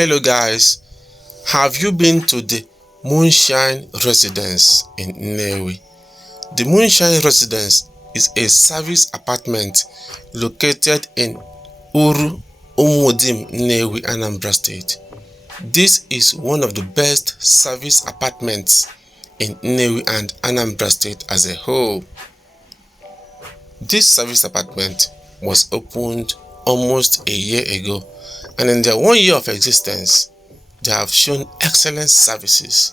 Hello guys, have you been to the Moonshine Residence in Nnewi? The Moonshine Residence is a service apartment located in Uru Umudim, Nnewi, Anambra State. This is one of the best service apartments in Nnewi and Anambra State as a whole. This service apartment was opened almost a year ago, and in their 1 year of existence, they have shown excellent services.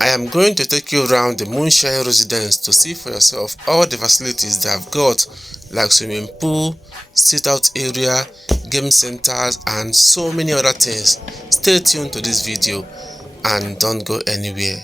I am going to take you around the Moonshine Residence to see for yourself all the facilities they have got, like swimming pool, sit-out area, game centers, and so many other things. Stay tuned to this video and don't go anywhere.